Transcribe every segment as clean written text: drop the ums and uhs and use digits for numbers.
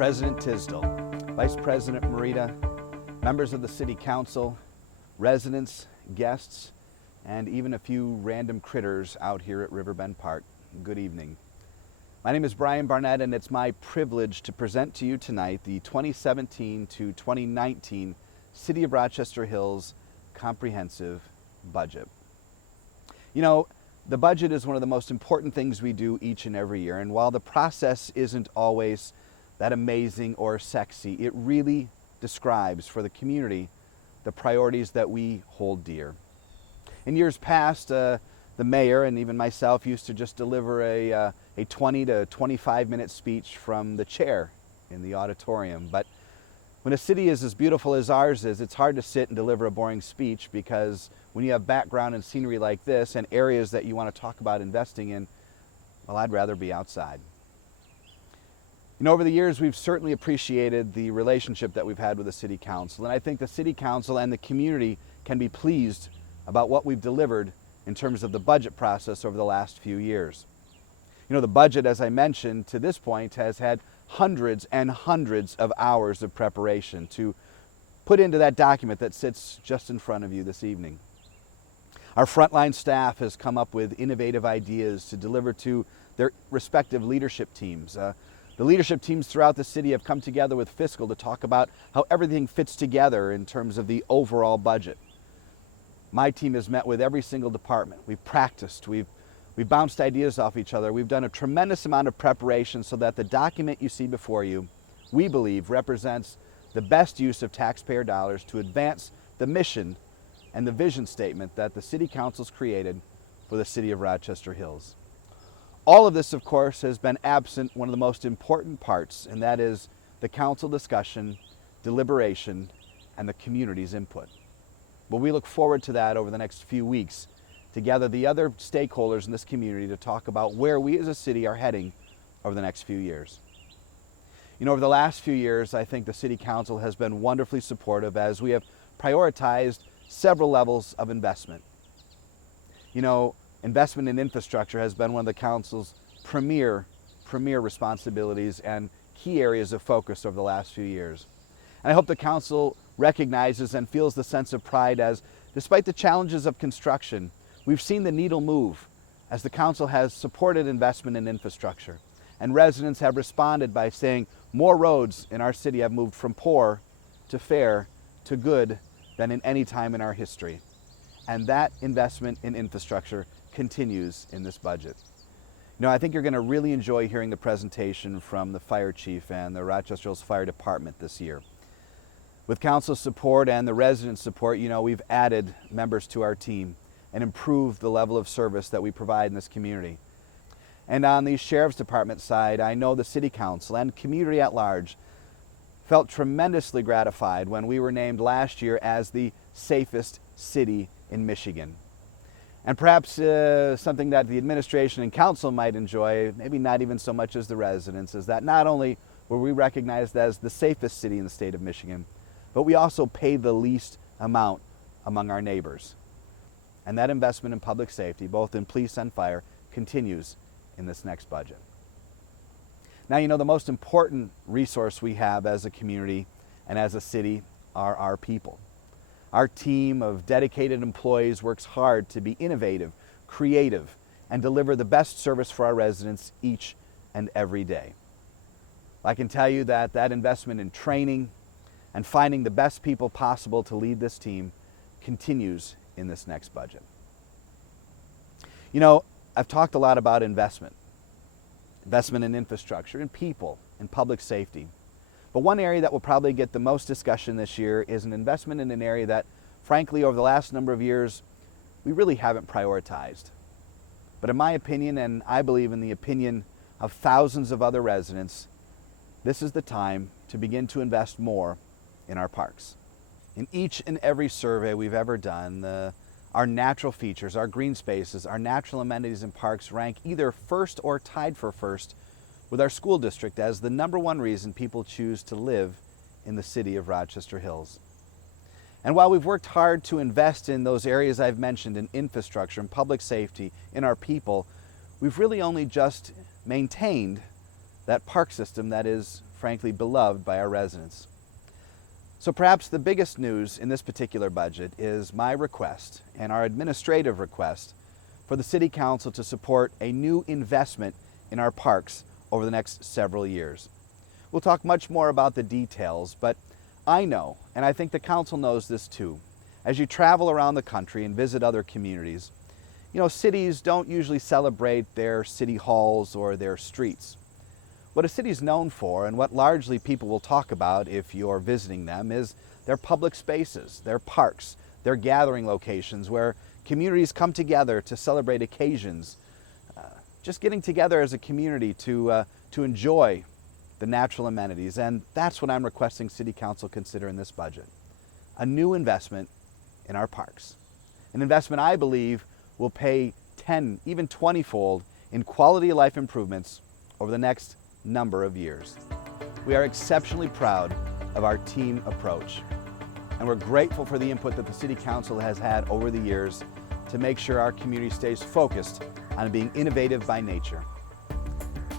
President Tisdall, Vice President Merida, members of the City Council, residents, guests, and even a few random critters out here at Riverbend Park. Good evening. My name is Brian Barnett, and it's my privilege to present to you tonight the 2017 to 2019 City of Rochester Hills Comprehensive Budget. You know, the budget is one of the most important things we do each and every year, and while the process isn't always that amazing or sexy, it really describes for the community the priorities that we hold dear. In years past, the mayor and even myself used to just deliver a 20 to 25 minute speech from the chair in the auditorium. But when a city is as beautiful as ours is, it's hard to sit and deliver a boring speech, because when you have background and scenery like this and areas that you want to talk about investing in, well, I'd rather be outside. You know, over the years, we've certainly appreciated the relationship that we've had with the City Council, and I think the City Council and the community can be pleased about what we've delivered in terms of the budget process over the last few years. You know, the budget, as I mentioned, to this point has had hundreds and hundreds of hours of preparation to put into that document that sits just in front of you this evening. Our frontline staff has come up with innovative ideas to deliver to their respective leadership teams. The leadership teams throughout the city have come together with fiscal to talk about how everything fits together in terms of the overall budget. My team has met with every single department. We've practiced, we've bounced ideas off each other. We've done a tremendous amount of preparation so that the document you see before you, we believe, represents the best use of taxpayer dollars to advance the mission and the vision statement that the City Council's created for the City of Rochester Hills. All of this, of course, has been absent one of the most important parts, and that is the council discussion, deliberation, and the community's input. But we look forward to that over the next few weeks to gather the other stakeholders in this community to talk about where we as a city are heading over the next few years. You know, over the last few years, I think the City Council has been wonderfully supportive as we have prioritized several levels of investment. You know, investment in infrastructure has been one of the council's premier responsibilities and key areas of focus over the last few years. And I hope the council recognizes and feels the sense of pride as, despite the challenges of construction, we've seen the needle move as the council has supported investment in infrastructure. And residents have responded by saying more roads in our city have moved from poor to fair to good than in any time in our history. And that investment in infrastructure continues in this budget. You know, I think you're going to really enjoy hearing the presentation from the fire chief and the Rochester Hills Fire Department this year. With council support and the resident support, you know, we've added members to our team and improved the level of service that we provide in this community. And on the Sheriff's Department side, I know the City Council and community at large felt tremendously gratified when we were named last year as the safest city in Michigan. And perhaps something that the administration and council might enjoy, maybe not even so much as the residents, is that not only were we recognized as the safest city in the state of Michigan, but we also pay the least amount among our neighbors. And that investment in public safety, both in police and fire, continues in this next budget. Now, you know, the most important resource we have as a community and as a city are our people. Our team of dedicated employees works hard to be innovative, creative, and deliver the best service for our residents each and every day. I can tell you that that investment in training and finding the best people possible to lead this team continues in this next budget. You know, I've talked a lot about investment in infrastructure, in people, in public safety. But one area that will probably get the most discussion this year is an investment in an area that, frankly, over the last number of years, we really haven't prioritized. But in my opinion, and I believe in the opinion of thousands of other residents, this is the time to begin to invest more in our parks. In each and every survey we've ever done, our natural features, our green spaces, our natural amenities and parks rank either first or tied for first with our school district as the number one reason people choose to live in the city of Rochester Hills. And while we've worked hard to invest in those areas I've mentioned, in infrastructure, in public safety, in our people, we've really only just maintained that park system that is frankly beloved by our residents. So perhaps the biggest news in this particular budget is my request and our administrative request for the City Council to support a new investment in our parks over the next several years. We'll talk much more about the details, but I know, and I think the Council knows this too, as you travel around the country and visit other communities, cities don't usually celebrate their city halls or their streets. What a city is known for, and what largely people will talk about if you're visiting them, is their public spaces, their parks, their gathering locations where communities come together to celebrate occasions, just getting together as a community to enjoy the natural amenities. And that's what I'm requesting City Council consider in this budget. A new investment in our parks. An investment I believe will pay 10, even 20-fold in quality of life improvements over the next number of years. We are exceptionally proud of our team approach, and we're grateful for the input that the City Council has had over the years to make sure our community stays focused on being innovative by nature.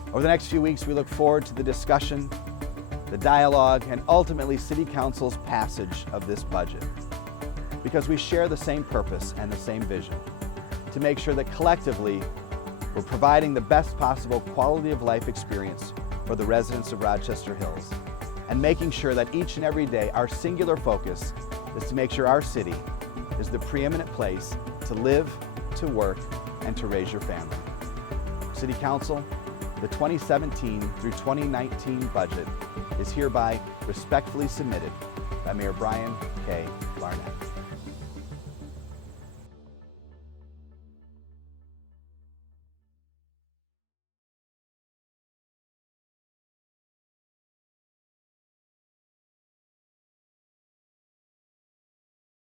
Over the next few weeks, we look forward to the discussion, the dialogue, and ultimately City Council's passage of this budget, because we share the same purpose and the same vision to make sure that collectively we're providing the best possible quality of life experience for the residents of Rochester Hills, and making sure that each and every day our singular focus is to make sure our city is the preeminent place to live, to work, and to raise your family. City Council, the 2017 through 2019 budget is hereby respectfully submitted by Mayor Brian K. Barnett.